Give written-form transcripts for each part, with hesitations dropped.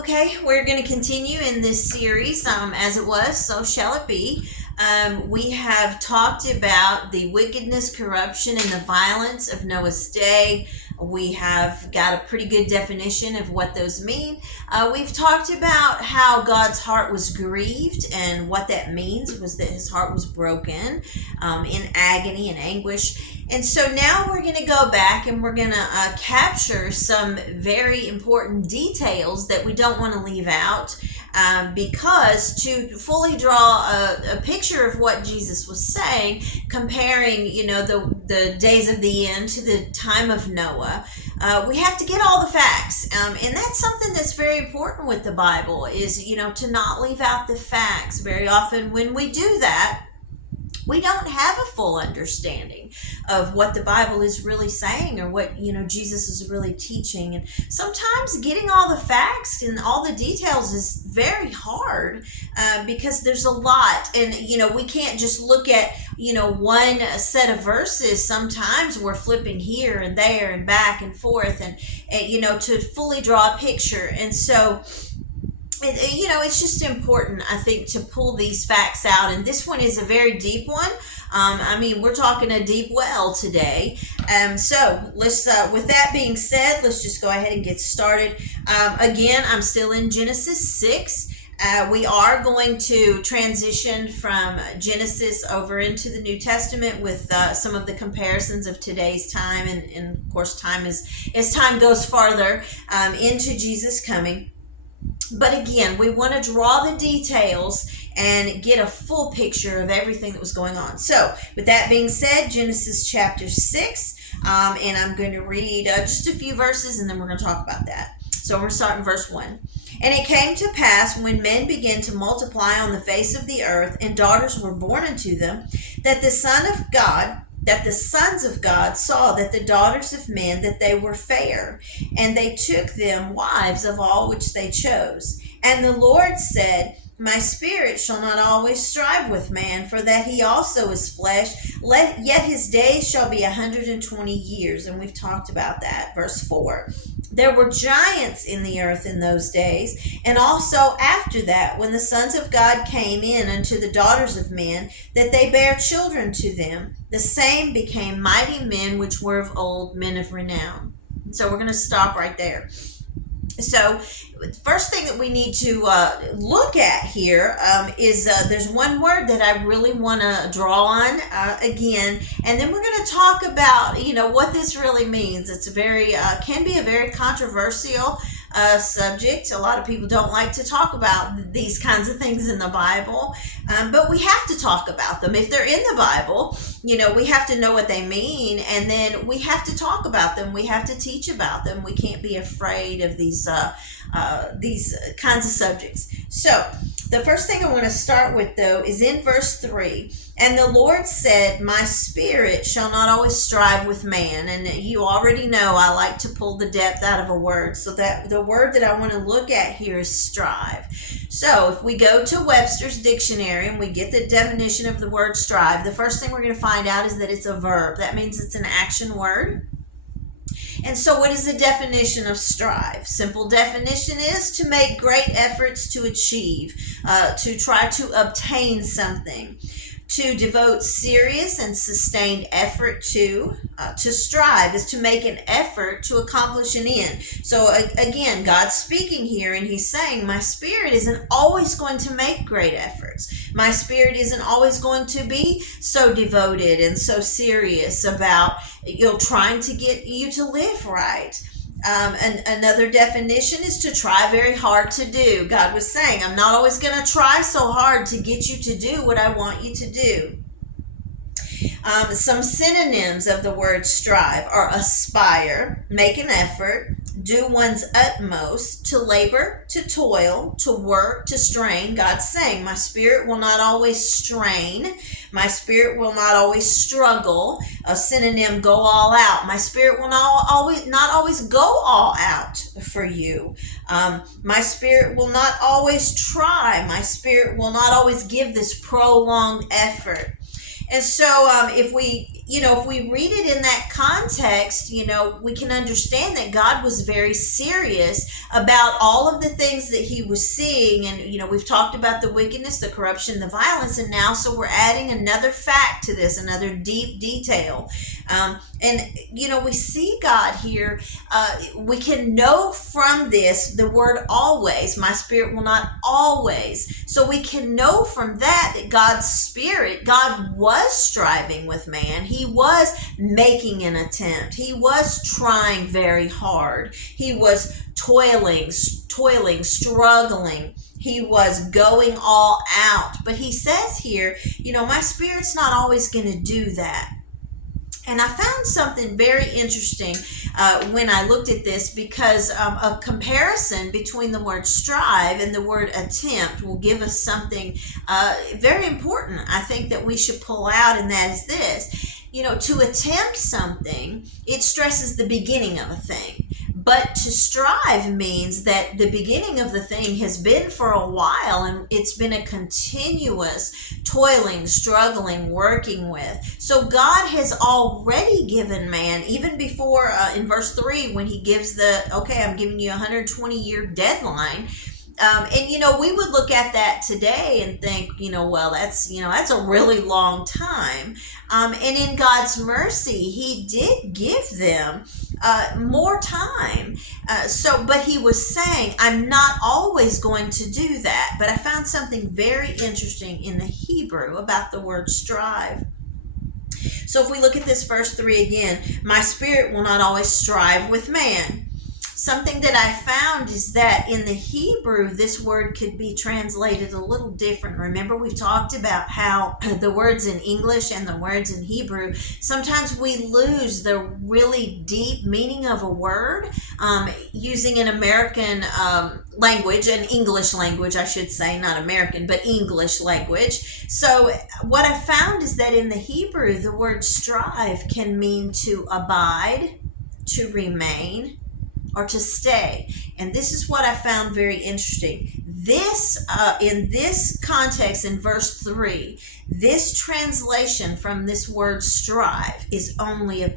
Okay, we're going to continue in this series. As it was, so shall it be. We have talked about the wickedness, corruption, and the violence of Noah's day. We have got a pretty good definition of what those mean. We've talked about how God's heart was grieved, and what that means was that his heart was broken in agony and anguish. And so now we're going to go back and we're going to capture some very important details that we don't want to leave out, because to fully draw a picture of what Jesus was saying, comparing, the days of the end to the time of Noah, we have to get all the facts. And that's something that's very important with the Bible is, to not leave out the facts. Very often when we do that, we don't have a full understanding of what the Bible is really saying, or what Jesus is really teaching. And sometimes getting all the facts and all the details is very hard, because there's a lot, and we can't just look at one set of verses. Sometimes we're flipping here and there and back and forth, and to fully draw a picture. And so it's just important, I think, to pull these facts out. And this one is a very deep one. We're talking a deep well today. So let's, with that being said, let's just go ahead and get started. Again, I'm still in Genesis 6. We are going to transition from Genesis over into the New Testament with some of the comparisons of today's time. And of course, time as time goes farther into Jesus coming. But again, we want to draw the details and get a full picture of everything that was going on. So, with that being said, Genesis chapter 6, and I'm going to read just a few verses, and then we're going to talk about that. So, we're going to start in verse 1. And it came to pass, when men began to multiply on the face of the earth, and daughters were born unto them, that the sons of God saw that the daughters of men, that they were fair, and they took them wives of all which they chose. And the Lord said, My spirit shall not always strive with man, for that he also is flesh, yet his days shall be 120 years. And we've talked about that. Verse 4. There were giants in the earth in those days, and also after that, when the sons of God came in unto the daughters of men, that they bare children to them, the same became mighty men which were of old, men of renown. So we're going to stop right there. So first thing that we need to look at here is there's one word that I really want to draw on again, and then we're going to talk about what this really means. It's can be a very controversial subject. A lot of people don't like to talk about these kinds of things in the Bible, but we have to talk about them. If they're in the Bible, we have to know what they mean, and then we have to talk about them. We have to teach about them. We can't be afraid of these kinds of subjects. So the first thing I want to start with, though, is in verse 3. And the Lord said, My spirit shall not always strive with man. And you already know I like to pull the depth out of a word. So that the word that I want to look at here is strive. So if we go to Webster's dictionary and we get the definition of the word strive, the first thing we're going to find out is that it's a verb. That means it's an action word. And so what is the definition of strive? Simple definition is to make great efforts to achieve, to try to obtain something, to devote serious and sustained effort to strive is to make an effort to accomplish an end. So again, God's speaking here, and he's saying, my spirit isn't always going to make great efforts. My spirit isn't always going to be so devoted and so serious about trying to get you to live right. And another definition is to try very hard to do. God was saying, I'm not always going to try so hard to get you to do what I want you to do. Some synonyms of the word strive are aspire, make an effort, do one's utmost, to labor, to toil, to work, to strain. God's saying, my spirit will not always strain. My spirit will not always struggle. A synonym, go all out. My spirit will not always go all out for you. My spirit will not always try. My spirit will not always give this prolonged effort. And so if we if we read it in that context, we can understand that God was very serious about all of the things that he was seeing. And, we've talked about the wickedness, the corruption, the violence, and now so we're adding another fact to this, another deep detail. And, we see God here. We can know from this the word always. My spirit will not always. So we can know from that God's spirit, God was striving with man. He was making an attempt. He was trying very hard. He was toiling, struggling. He was going all out. But he says here, my spirit's not always going to do that. And I found something very interesting when I looked at this, because a comparison between the word strive and the word attempt will give us something very important, I think, that we should pull out, and that is this. To attempt something, it stresses the beginning of a thing. But to strive means that the beginning of the thing has been for a while, and it's been a continuous toiling, struggling, working with. So God has already given man, even before in verse 3, when he gives I'm giving you a 120-year deadline. And we would look at that today and think, well, that's a really long time. And in God's mercy, he did give them more time. But he was saying, I'm not always going to do that. But I found something very interesting in the Hebrew about the word strive. So if we look at this verse 3 again, my spirit will not always strive with man. Something that I found is that in the Hebrew, this word could be translated a little different. Remember, we've talked about how the words in English and the words in Hebrew, sometimes we lose the really deep meaning of a word using an American language, an English language, I should say, not American, but English language. So what I found is that in the Hebrew, the word strive can mean to abide, to remain, or to stay. And this is what I found very interesting. This, in this context, in verse 3, this translation from this word strive is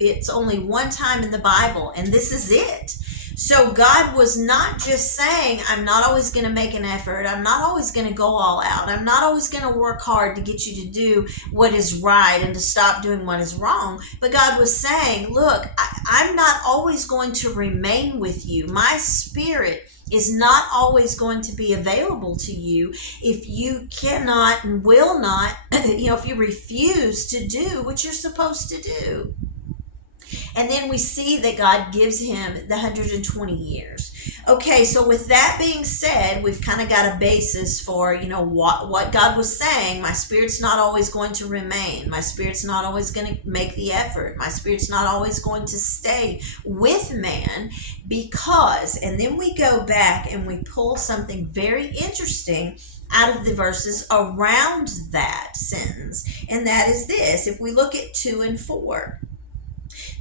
it's only one time in the Bible, and this is it. So God was not just saying, I'm not always going to make an effort. I'm not always going to go all out. I'm not always going to work hard to get you to do what is right and to stop doing what is wrong. But God was saying, look, I'm not always going to remain with you. My spirit is not always going to be available to you if you cannot and will not, if you refuse to do what you're supposed to do. And then we see that God gives him the 120 years. Okay, so with that being said, we've kind of got a basis for, what God was saying. My spirit's not always going to remain. My spirit's not always going to make the effort. My spirit's not always going to stay with man because, and then we go back and we pull something very interesting out of the verses around that sentence. And that is this. If we look at 2 and 4.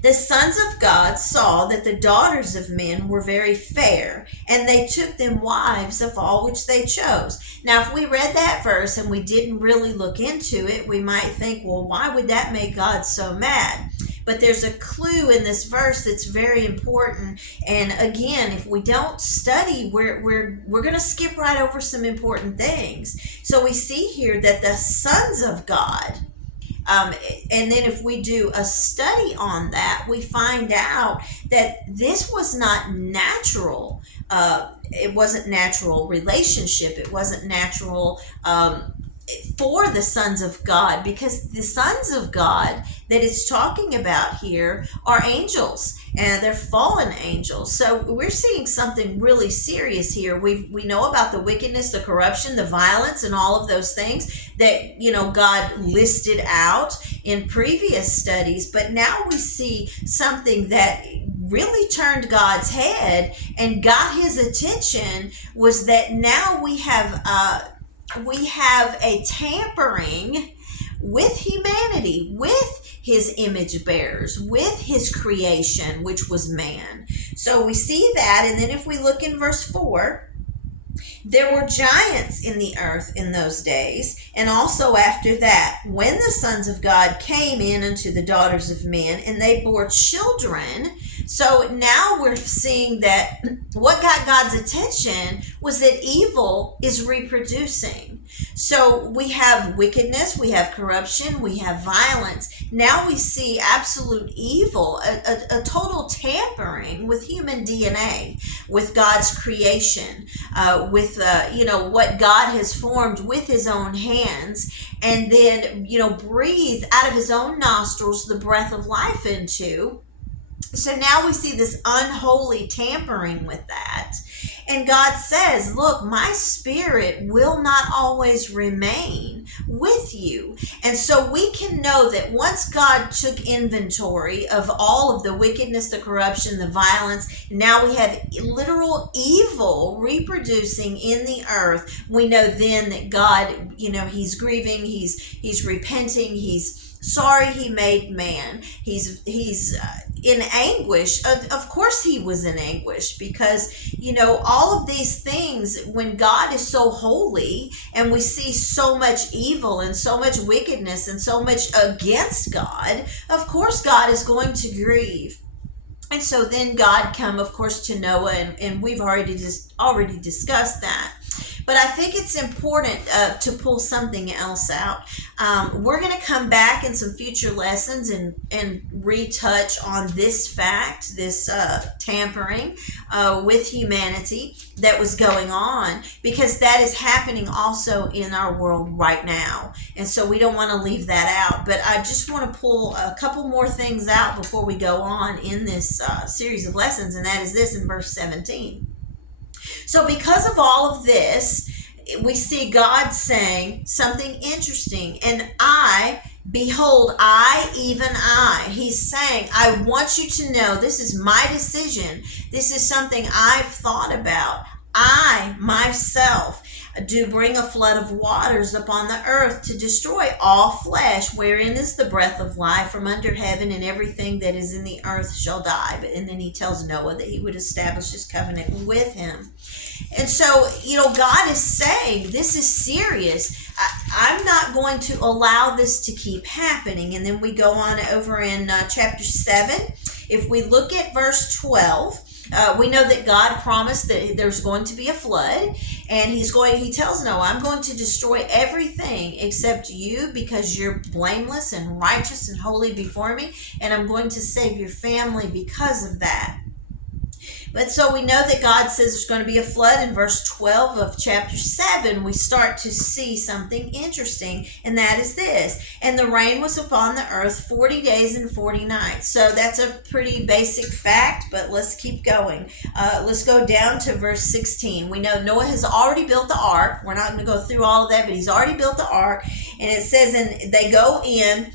The sons of God saw that the daughters of men were very fair, and they took them wives of all which they chose. Now, if we read that verse and we didn't really look into it, we might think, well, why would that make God so mad? But there's a clue in this verse that's very important. And again, if we don't study, we're going to skip right over some important things. So we see here that the sons of God, and then if we do a study on that, we find out that this was not natural. It wasn't natural relationship. It wasn't natural for the sons of God, because the sons of God that it's talking about here are angels, and they're fallen angels. So we're seeing something really serious here. We know about the wickedness, the corruption, the violence, and all of those things that God listed out in previous studies, but now we see something that really turned God's head and got his attention, was that now we have a tampering with humanity, with his image bearers, with his creation, which was man. So we see that, and then if we look in verse 4, There were giants in the earth in those days, and also after that, when the sons of God came in unto the daughters of men, and they bore children. So now we're seeing that what got God's attention was that evil is reproducing. So we have wickedness, we have corruption, we have violence. Now we see absolute evil, a total tampering with human DNA, with God's creation, with what God has formed with his own hands, and then breathe out of his own nostrils the breath of life into. So now we see this unholy tampering with that. And God says, look, my spirit will not always remain with you. And so we can know that once God took inventory of all of the wickedness, the corruption, the violence, now we have literal evil reproducing in the earth. We know then that God, he's grieving, he's repenting, he's sorry he made man. He's in anguish. Of course he was in anguish, because all of these things, when God is so holy and we see so much evil and so much wickedness and so much against God, of course God is going to grieve. And so then God come, of course, to Noah, and we've already discussed that. But I think it's important to pull something else out. We're going to come back in some future lessons and retouch on this fact, this tampering with humanity that was going on, because that is happening also in our world right now. And so we don't want to leave that out. But I just want to pull a couple more things out before we go on in this series of lessons, and that is this in verse 17. So because of all of this, we see God saying something interesting. And behold, even I. He's saying, I want you to know this is my decision. This is something I've thought about. I, myself, do bring a flood of waters upon the earth to destroy all flesh, wherein is the breath of life from under heaven, and everything that is in the earth shall die. And then he tells Noah that he would establish his covenant with him. And so, God is saying, this is serious. I'm not going to allow this to keep happening. And then we go on over in chapter 7. If we look at verse 12, we know that God promised that there's going to be a flood, and he tells Noah, I'm going to destroy everything except you, because you're blameless and righteous and holy before me, and I'm going to save your family because of that. But so we know that God says there's going to be a flood. In verse 12 of chapter 7, we start to see something interesting, and that is this. And the rain was upon the earth 40 days and 40 nights. So that's a pretty basic fact, but let's keep going. Let's go down to verse 16. We know Noah has already built the ark. We're not going to go through all of that, but he's already built the ark. And it says, and they go in,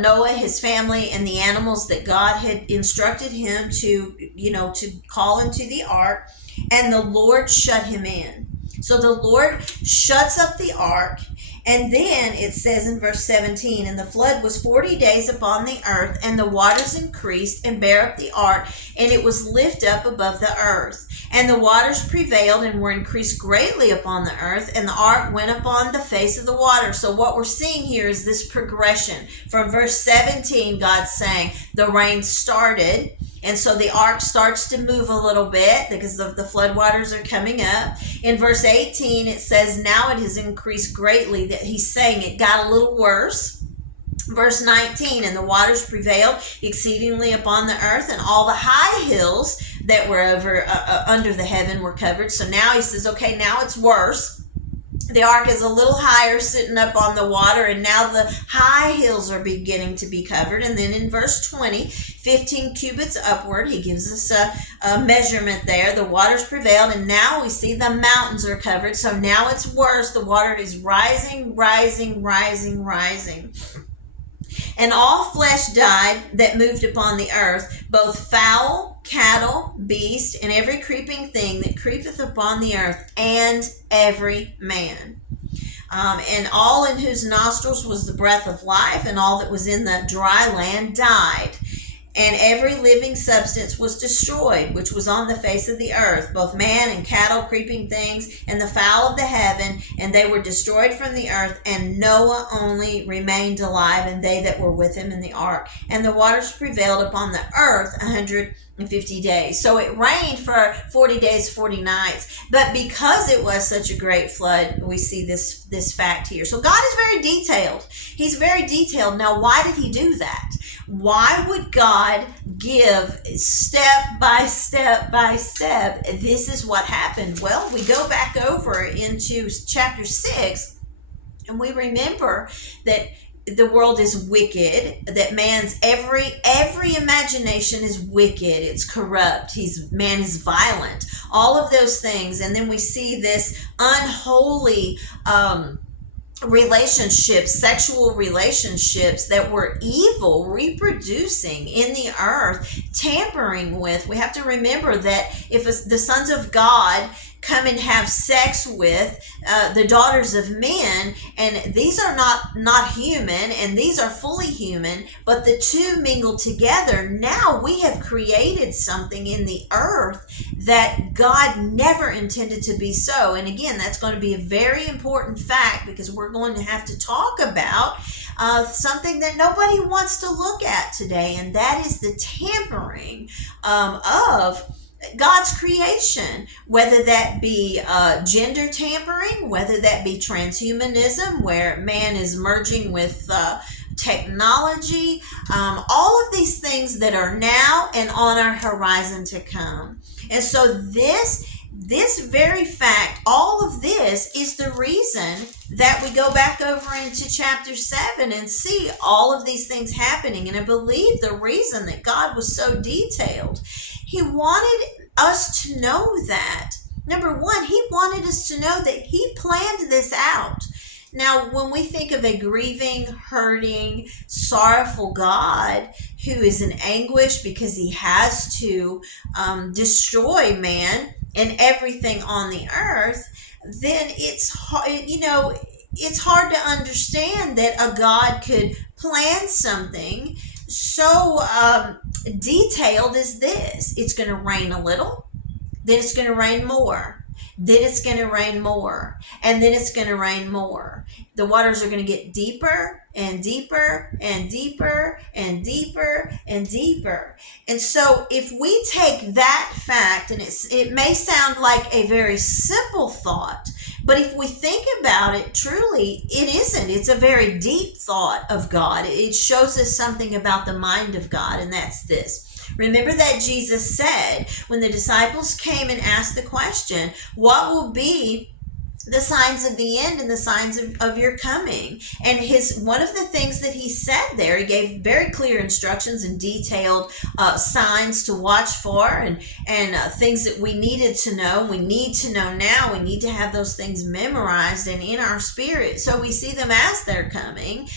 Noah, his family, and the animals that God had instructed him to call into the ark, and the Lord shut him in. So the Lord shuts up the ark, and then it says in verse 17, and the flood was 40 days upon the earth, and the waters increased and bare up the ark, and it was lift up above the earth. And the waters prevailed and were increased greatly upon the earth, and the ark went upon the face of the water. So what we're seeing here is this progression. From verse 17, God's saying the rain started, and so the ark starts to move a little bit because the flood waters are coming up. In verse 18, it says, now it has increased greatly. That he's saying it got a little worse. Verse 19, and the waters prevailed exceedingly upon the earth, and all the high hills that were under the heaven were covered. So now he says, okay, now it's worse. The ark is a little higher sitting up on the water, and now the high hills are beginning to be covered. And then in verse 20, 15 cubits upward, he gives us a measurement there. The waters prevailed, and now we see the mountains are covered. So now it's worse. The water is rising, rising, rising, rising. And all flesh died that moved upon the earth, both fowl, cattle, beast, and every creeping thing that creepeth upon the earth, and every man. And all in whose nostrils was the breath of life, and all that was in the dry land died. And every living substance was destroyed, which was on the face of the earth, both man and cattle, creeping things, and the fowl of the heaven, and they were destroyed from the earth. And Noah only remained alive, and they that were with him in the ark. And the waters prevailed upon the earth 150 days. So it rained for 40 days, 40 nights. But because it was such a great flood, we see this fact here. So God is very detailed. He's very detailed. Now, why did he do that? Why would God give step by step by step? This is what happened. Well, we go back over into chapter 6, and we remember that the world is wicked, that man's every imagination is wicked, it's corrupt, man is violent, all of those things. And then we see this unholy relationships, sexual relationships that were evil, reproducing in the earth, tampering with. We have to remember that if the sons of God come and have sex with the daughters of men, and these are not human, and these are fully human, but the two mingle together, now we have created something in the earth that God never intended to be so. And again, that's going to be a very important fact, because we're going to have to talk about something that nobody wants to look at today, and that is the tampering of God's creation, whether that be gender tampering, whether that be transhumanism, where man is merging with technology, all of these things that are now and on our horizon to come. And so this very fact, all of this is the reason that we go back over into chapter 7 and see all of these things happening. And I believe the reason that God was so detailed, he wanted us to know that. Number one, he wanted us to know that he planned this out. Now, when we think of a grieving, hurting, sorrowful God who is in anguish because he has to destroy man and everything on the earth, then it's hard to understand that a God could plan something so detailed as this. It's going to rain a little, then it's going to rain more, then it's going to rain more, and then it's going to rain more. The waters are going to get deeper and deeper and deeper and deeper and deeper. And so if we take that fact, and it may sound like a very simple thought, but if we think about it truly, it isn't. It's a very deep thought of God. It shows us something about the mind of God, and that's this. Remember that Jesus said, when the disciples came and asked the question, what will be the signs of the end and the signs of your coming? And one of the things that he said there, he gave very clear instructions and detailed signs to watch for, and things that we needed to know. We need to know now. We need to have those things memorized and in our spirit, so we see them as they're coming,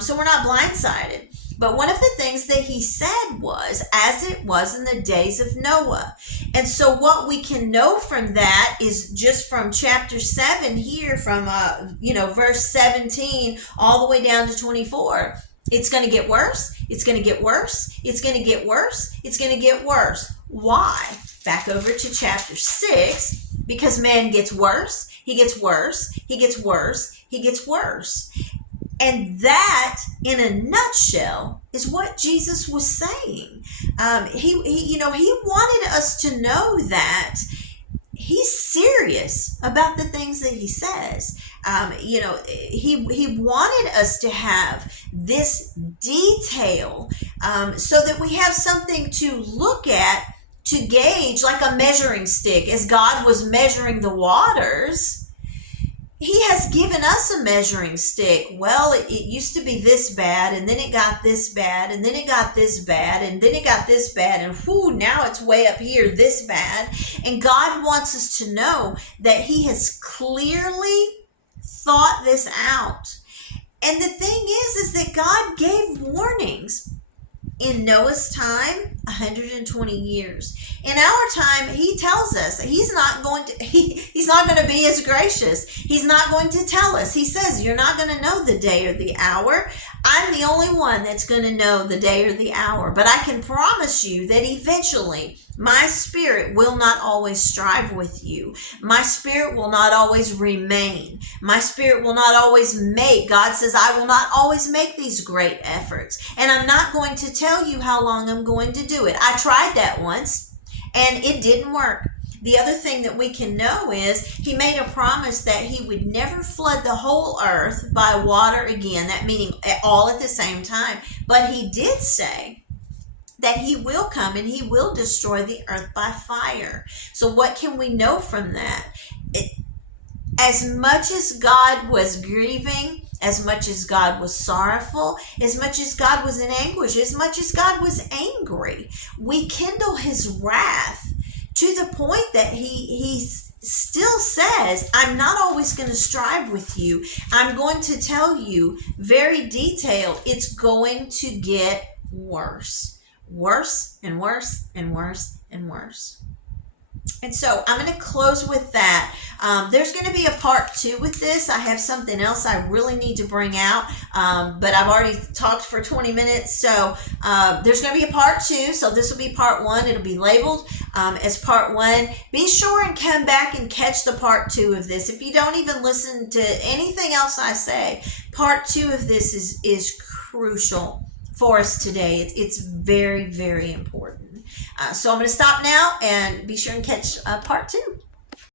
so we're not blindsided. But one of the things that he said was, as it was in the days of Noah. And so what we can know from that is just from chapter 7 here, from verse 17 all the way down to 24. It's going to get worse. It's going to get worse. It's going to get worse. It's going to get worse. Why? Back over to chapter 6, because man gets worse. He gets worse. He gets worse. He gets worse. And that, in a nutshell, is what Jesus was saying. He wanted us to know that he's serious about the things that he says. He wanted us to have this detail so that we have something to look at, to gauge, like a measuring stick. As God was measuring the waters, he has given us a measuring stick. Well, it used to be this bad, and then it got this bad, and then it got this bad, and then it got this bad, and now it's way up here, this bad. And God wants us to know that he has clearly thought this out. And the thing is that God gave warnings. In Noah's time, 120 years. In our time, he tells us he's not going to he's not going to be as gracious. He's not going to tell us. He says, you're not going to know the day or the hour. I'm the only one that's going to know the day or the hour. But I can promise you that eventually my spirit will not always strive with you. My spirit will not always remain. My spirit will not always make. God says, I will not always make these great efforts. And I'm not going to tell you how long I'm going to do it. I tried that once and it didn't work. The other thing that we can know is he made a promise that he would never flood the whole earth by water again, that meaning all at the same time. But he did say that he will come and he will destroy the earth by fire. So what can we know from that? As much as God was grieving, as much as God was sorrowful, as much as God was in anguish, as much as God was angry, we kindle his wrath to the point that he still says, I'm not always going to strive with you. I'm going to tell you very detailed. It's going to get worse. Worse and worse and worse and worse. And so I'm going to close with that. There's going to be a part 2 with this. I have something else I really need to bring out, but I've already talked for 20 minutes. So there's going to be a part 2. So this will be part 1. It'll be labeled as part 1. Be sure and come back and catch the part 2 of this. If you don't even listen to anything else I say, part 2 of this is crucial for us today. It's very, very important. So I'm going to stop now and be sure and catch part 2.